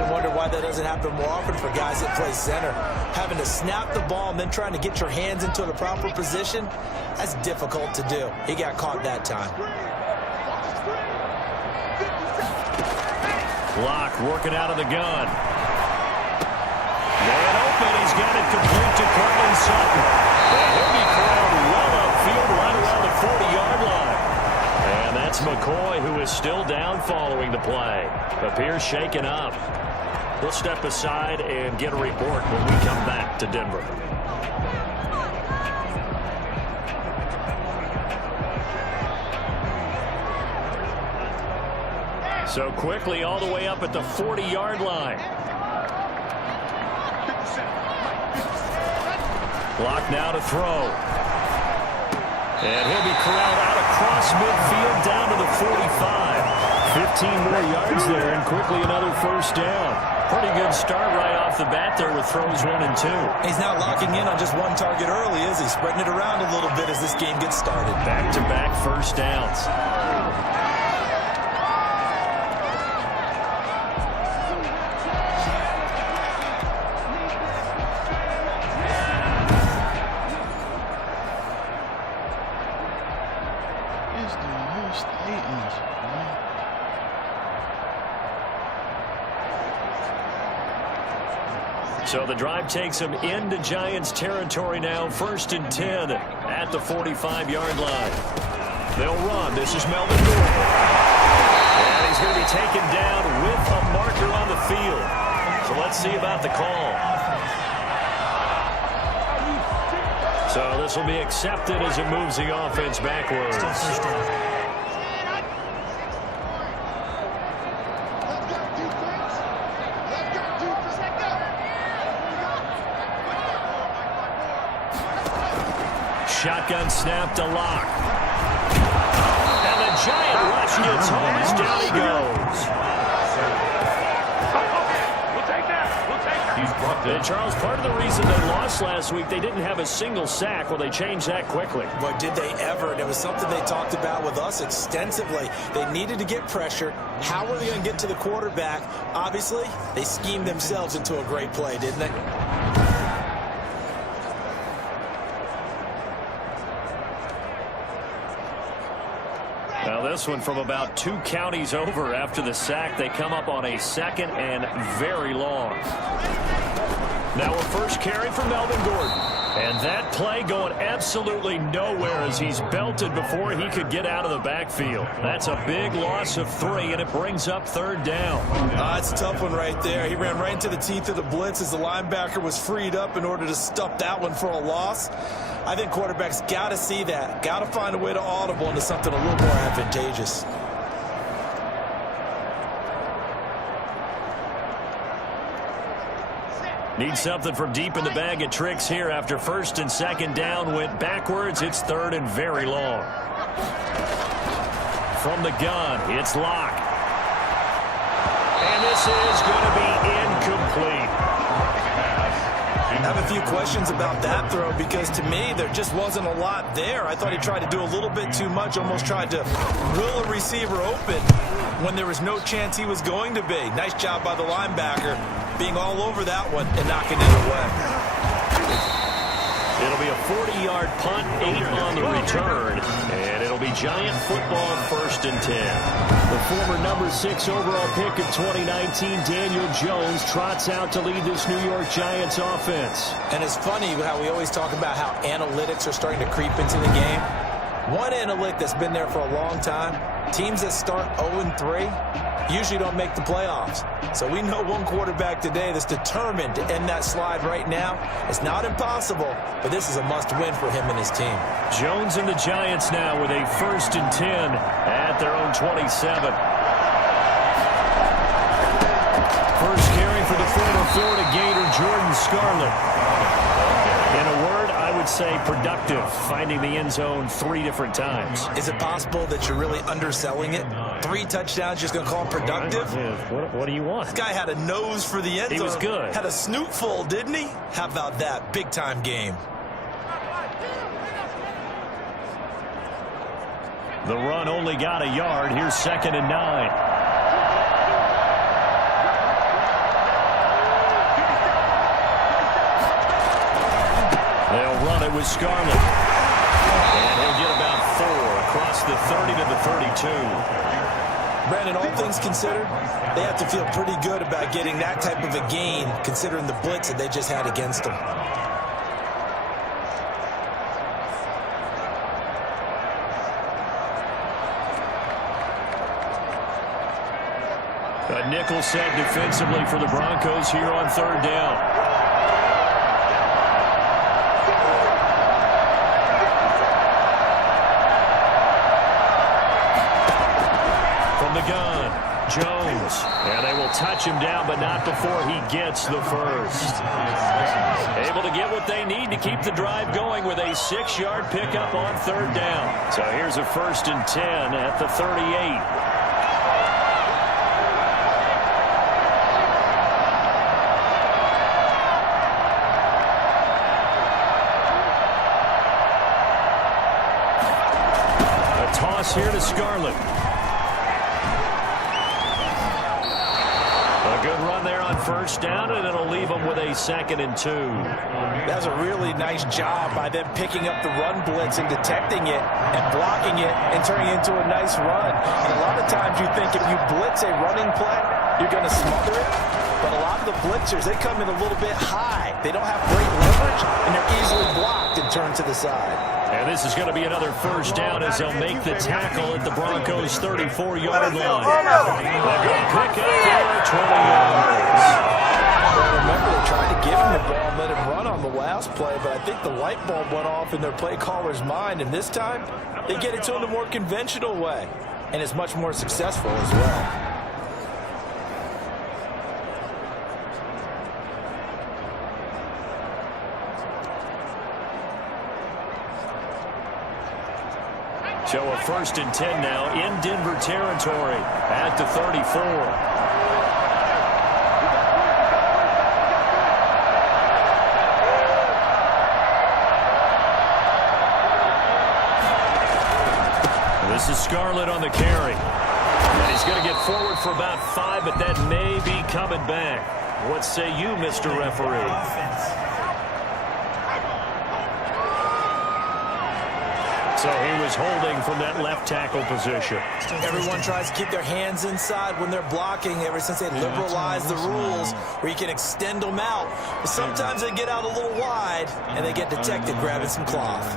often wonder why that doesn't happen more often for guys that play center. Having to snap the ball and then trying to get your hands into the proper position, that's difficult to do. He got caught that time. Locke working out of the gun. Man open. He's got it complete to Cortland Sutton. And he'll be called well upfield right around the 40-yard line. And that's McCoy, who is still down following the play. Appears shaken up. We'll step aside and get a report when we come back to Denver. So quickly all the way up at the 40-yard line. Locke now to throw. And he'll be corralled out across midfield down to the 45. 15 more yards there and quickly another first down. Pretty good start right off the bat there with throws 1 and 2. He's not locking in on just one target early, is he? Spreading it around a little bit as this game gets started. Back-to-back first downs. So the drive takes him into Giants territory now. 1st and 10 at the 45-yard line. They'll run. This is Melvin Gordon. And he's going to be taken down with a marker on the field. So let's see about the call. So this will be accepted as it moves the offense backwards. Shotgun snap to Locke. And the giant rush gets home as down he goes. We'll take that. We'll take that. He's brought And Charles, part of the reason they lost last week, they didn't have a single sack. Well, they changed that quickly. But did they ever? And it was something they talked about with us extensively. They needed to get pressure. How were they going to get to the quarterback? Obviously, they schemed themselves into a great play, didn't they? Now this one from about 2 counties over after the sack. They come up on a 2nd and very long. Now a first carry for Melvin Gordon. And that play going absolutely nowhere as he's belted before he could get out of the backfield. That's a big loss of 3, and it brings up 3rd down. It's a tough one right there. He ran right into the teeth of the blitz as the linebacker was freed up in order to stop that one for a loss. I think quarterbacks got to see that. Got to find a way to audible into something a little more advantageous. Need something from deep in the bag of tricks here after 1st and 2nd down went backwards. It's 3rd and very long. From the gun, it's Locke. And this is going to be incomplete. I have a few questions about that throw because to me there just wasn't a lot there. I thought he tried to do a little bit too much, almost tried to will a receiver open when there was no chance he was going to be. Nice job by the linebacker being all over that one and knocking it away. It'll be a 40-yard punt, 8 on the return, and it'll be Giant football 1st and 10. The former number 6 overall pick of 2019, Daniel Jones, trots out to lead this New York Giants offense. And it's funny how we always talk about how analytics are starting to creep into the game. One analytic that's been there for a long time, teams that start 0-3 usually don't make the playoffs. So we know one quarterback today that's determined to end that slide right now. It's not impossible, but this is a must-win for him and his team. Jones and the Giants now with a 1st and 10 at their own 27. First carry for the former Florida Gator, Jordan Scarlett. In a word, I would say productive, finding the end zone 3 different times. Is it possible that you're really underselling it? 3 touchdowns, just going to call him productive? What do you want? This guy had a nose for the end zone. He was good. Had a snoot full, didn't he? How about that? Big-time game. The run only got a yard. Here's 2nd and 9. down. It was Scarlett. And he'll get about 4 across the 30 to the 32. Brandon, all things considered, they have to feel pretty good about getting that type of a gain, considering the blitz that they just had against them. A nickel set defensively for the Broncos here on 3rd down. From the gun, Jones. And they will touch him down, but not before he gets the first. Able to get what they need to keep the drive going with a 6-yard pickup on 3rd down. So here's a 1st and 10 at the 38. Toss here to Scarlett. A good run there on 1st down, and it'll leave them with a 2nd and 2. That's a really nice job by them picking up the run blitz and detecting it and blocking it and turning it into a nice run. And a lot of times you think if you blitz a running play, you're going to smother it. But a lot of the blitzers, they come in a little bit high. They don't have great leverage, and they're easily blocked and turned to the side. And this is going to be another 1st down as they'll make the tackle at the Broncos' 34-yard line. A good pickup for 20 yards. Well, remember, they tried to give him the ball and let him run on the last play, but I think the light bulb went off in their play caller's mind, and this time they get it to him the more conventional way, and it's much more successful as well. So a 1st and 10 now in Denver territory at the 34. This is Scarlett on the carry. And he's going to get forward for about 5, but that may be coming back. What say you, Mr. Referee? So he was holding from that left tackle position. Everyone tries to keep their hands inside when they're blocking ever since they liberalized the rules where you can extend them out. But sometimes they get out a little wide and they get detected grabbing some cloth.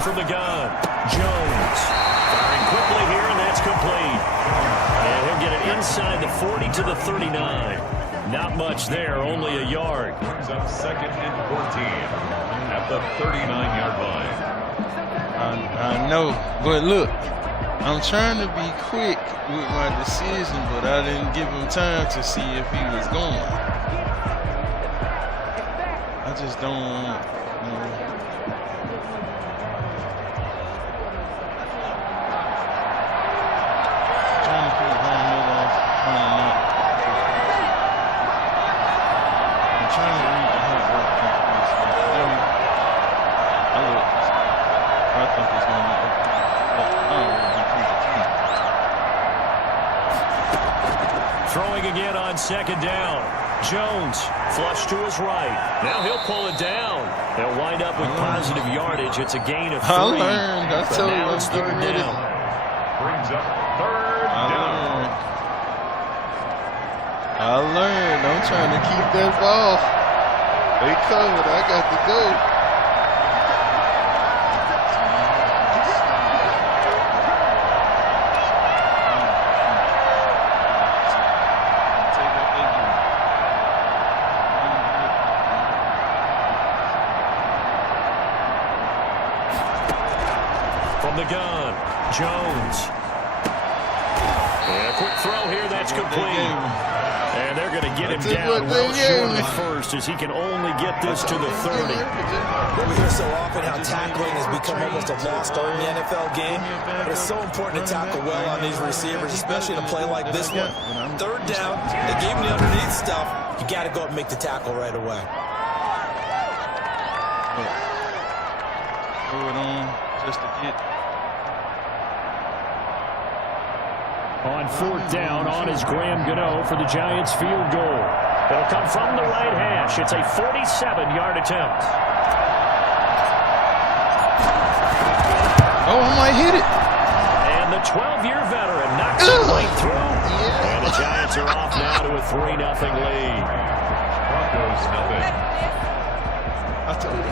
From the gun, Jones firing quickly here, and that's complete. And he'll get it inside the 40 to the 39. Not much there, only a yard. Brings up 2nd and 14 at the 39-yard line. I know, but look, I'm trying to be quick with my decision, but I didn't give him time to see if he was going. I just don't want, Throwing again on 2nd down. Jones flush to his right. Now he'll pull it down. They'll wind up with positive yardage. It's a gain of 3. I learned. I told you. Now it's 3rd down. Brings up 3rd down. I learned. I'm trying to keep that ball. They covered. I got to go. From the gun, Jones. And a quick throw here, that's complete. And they're going to get him down well short of the first as he can only get this to the 30. We hear so often how tackling has become almost a lost art in the NFL game. But it's so important to tackle well on these receivers, especially in a play like this one. 3rd down, they gave him the underneath stuff. You got to go up and make the tackle right away. Throw it on just to get. On 4th down, on is Graham Gano for the Giants field goal. It'll come from the right hash. It's a 47-yard attempt. Oh, I might hit it. And the 12-year veteran knocks it right through. Yeah. And the Giants are off now to a 3-0 lead. Broncos nothing. I told you.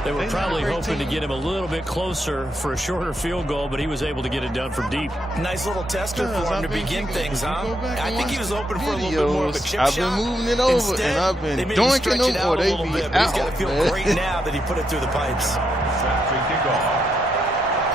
They were probably hoping to get him a little bit closer for a shorter field goal, but he was able to get it done from deep. Nice little tester for him to begin things, huh? I think he was open for a little bit more of a chip I've shot. been moving it over, Instead, and I've been doinking them, out or a they little be bit, but he's out. got to feel great now that he put it through the pipes. Set to kick off.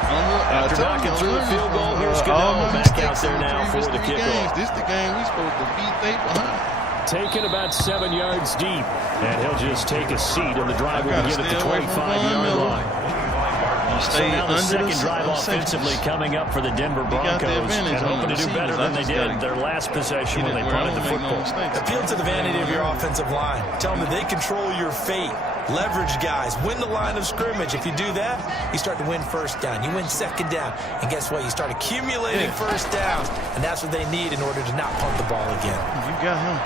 After knocking through a field goal, here's Gano back out there now for the kickoff. This is the game we supposed to beat they behind. Taken about 7 yards deep, and he'll just take a seat, and the drive will begin at the 25-yard line. So now the second drive offensively coming up for the Denver Broncos, and hoping to do better than they did their last possession when they punted the football. Appeal to the vanity of your offensive line. Tell them that they control your fate. Leverage guys. Win the line of scrimmage. If you do that, you start to win first down. You win second down. And guess what? You start accumulating first downs. And that's what they need in order to not punt the ball again. You got him.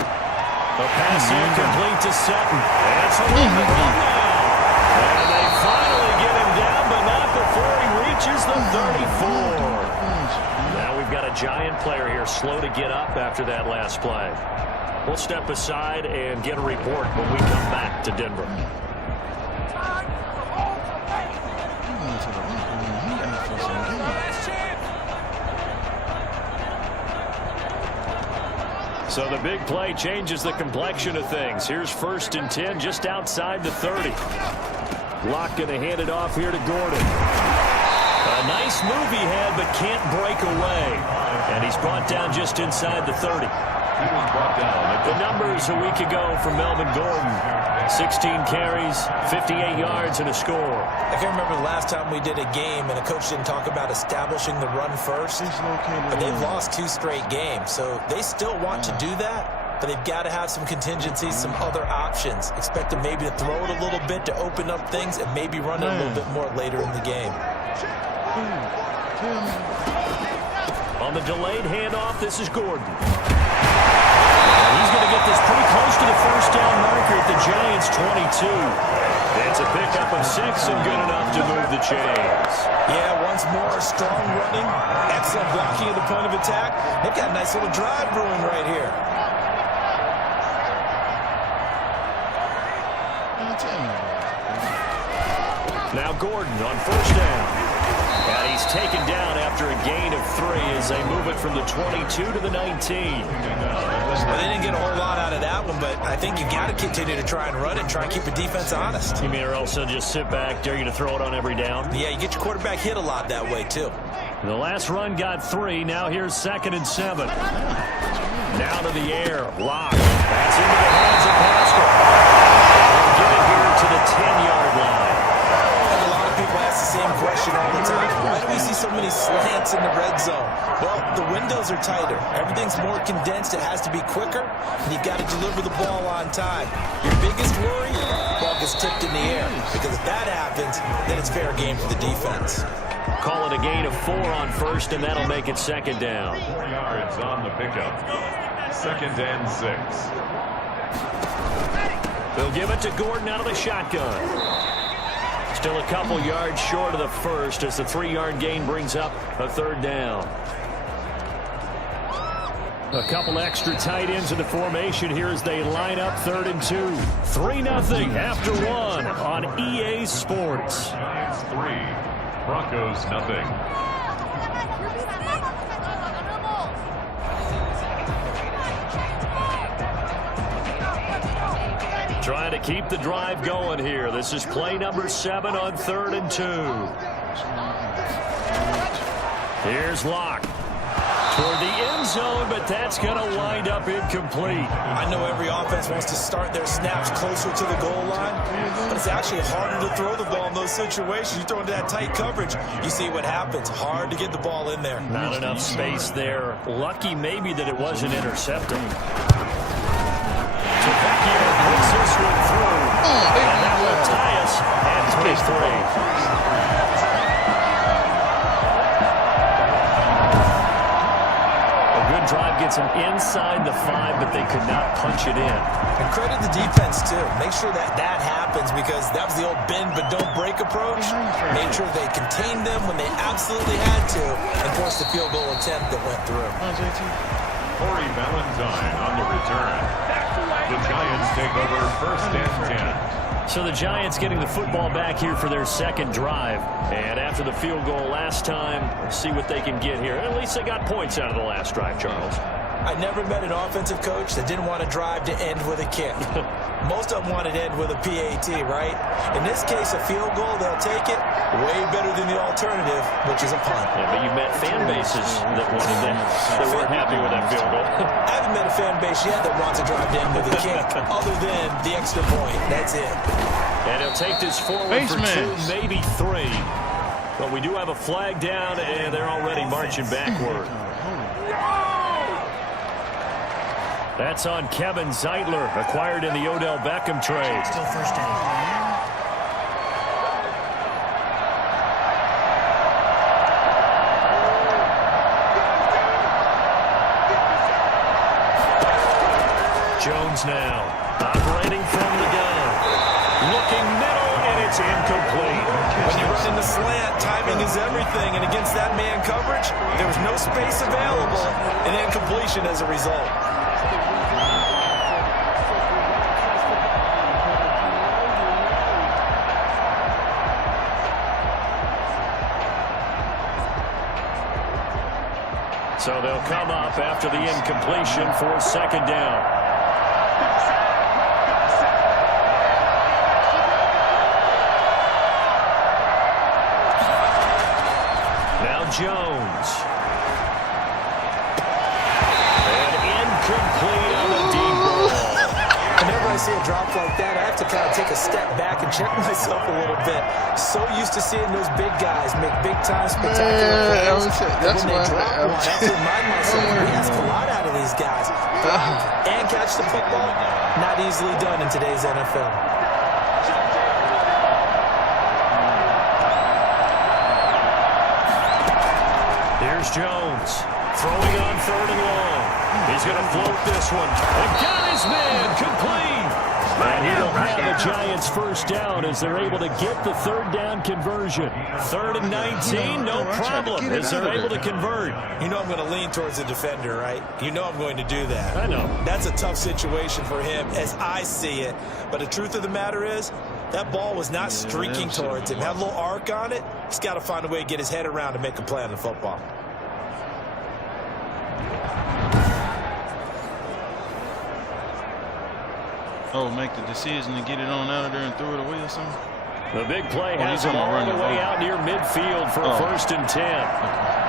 The pass incomplete to Sutton. That's a little bit long now. And they finally get him down, but not before he reaches the 34. Now we've got a Giant player here slow to get up after that last play. We'll step aside and get a report when we come back to Denver. So the big play changes the complexion of things. Here's 1st and 10 just outside the 30. Locke going to hand it off here to Gordon. A nice move he had, but can't break away. And he's brought down just inside the 30. He was brought down. The numbers a week ago for Melvin Gordon. 16 carries, 58 yards, and a score. I can remember the last time we did a game and a coach didn't talk about establishing the run first. But they've lost 2 straight games, so they still want to do that. But they've got to have some contingencies, some other options. Expect them maybe to throw it a little bit to open up things and maybe run it a little bit more later in the game. On the delayed handoff, this is Gordon. He's going to get this pretty close to the first down marker at the Giants' 22. It's a pickup of 6 and good enough to move the chains. Yeah, once more, strong running, excellent blocking of the point of attack. They've got a nice little drive brewing right here. Now Gordon on 1st down. And he's taken down after a gain of 3 as they move it from the 22 to the 19. Well, they didn't get a whole lot out of that one, but I think you got to continue to try and run it and try and keep the defense honest. You mean or else they'll just sit back, dare you to throw it on every down? Yeah, you get your quarterback hit a lot that way, too. The last run got 3. Now here's 2nd and 7. Now to the air. Locke. That's into the hands of Pascal. They'll get it here to the 10-yard line. A lot of people ask the same question all the time. Why do we see so many slants in the red zone? Well, the windows are tighter. Everything's more condensed. It has to be quicker, and you've got to deliver the ball on time. Your biggest worry, the ball gets tipped in the air, because if that happens, then it's fair game for the defense. Call it a gain of 4 on 1st, and that'll make it 2nd down. 4 yards on the pickup. 2nd and 6. They'll give it to Gordon out of the shotgun. Still a couple yards short of the 1st as the 3-yard gain brings up a 3rd down. A couple extra tight ends in the formation here as they line up 3rd and 2. 3-0 after 1 on EA Sports. Giants 3, Broncos nothing. Trying to keep the drive going here. This is play number 7 on 3rd and 2. Here's Locke. Toward the end zone, but that's going to wind up incomplete. I know every offense wants to start their snaps closer to the goal line, but it's actually harder to throw the ball in those situations. You throw into that tight coverage, you see what happens. Hard to get the ball in there. Not enough space there. Lucky maybe that it wasn't intercepted. Vecchio puts this one through. And that will tie us at 23. Drive gets them inside the 5, but they could not punch it in. And credit the defense, too. Make sure that happens, because that was the old bend but don't break approach. Made sure they contained them when they absolutely had to and forced the field goal attempt that went through. Corey Valentine on the return. The Giants take over 1st and 10. So the Giants getting the football back here for their second drive. And after the field goal last time, we'll see what they can get here. At least they got points out of the last drive, Charles. I never met an offensive coach that didn't want to drive to end with a kick. Most of them wanted to end with a PAT, right? In this case, a field goal, they'll take it. Way better than the alternative, which is a punt. Yeah, but you met fan bases that wanted that weren't happy with that field goal. I haven't met a fan base yet that wants to drive to end with a kick, other than the extra point. That's it. And he'll take this forward for 2, maybe 3. But we do have a flag down, and they're already marching backward. That's on Kevin Zeitler, acquired in the Odell Beckham trade. Still first down. Jones now, operating from the gun. Looking middle, and it's incomplete. When you run in the slant, timing is everything, and against that man coverage, there was no space available, and incompletion as a result. So they'll come up after the incompletion for 2nd down. Now Jones. And incomplete on the deep ball. Whenever I see a drop like that, I have to kind of take a step back and check myself a little bit. So used to seeing those big guys make big-time spectacular plays. That's when they why drop one, I have to remind myself, we ask a lot out of these guys. And catch the football, not easily done in today's NFL. Here's Jones, throwing on 3rd and long. He's going to float this one. And got his man, complete. And he'll have the Giants 1st down as they're able to get the 3rd down conversion. 3rd and 19, no problem, as they're able to convert. You know I'm going to lean towards the defender, right? You know I'm going to do that. I know. That's a tough situation for him as I see it. But the truth of the matter is, that ball was not streaking towards him. Had a little arc on it. He's got to find a way to get his head around and make a play on the football. Oh, make the decision to get it on out of there and throw it away or something? The big play has him all the way out near midfield for 1st and 10. Okay.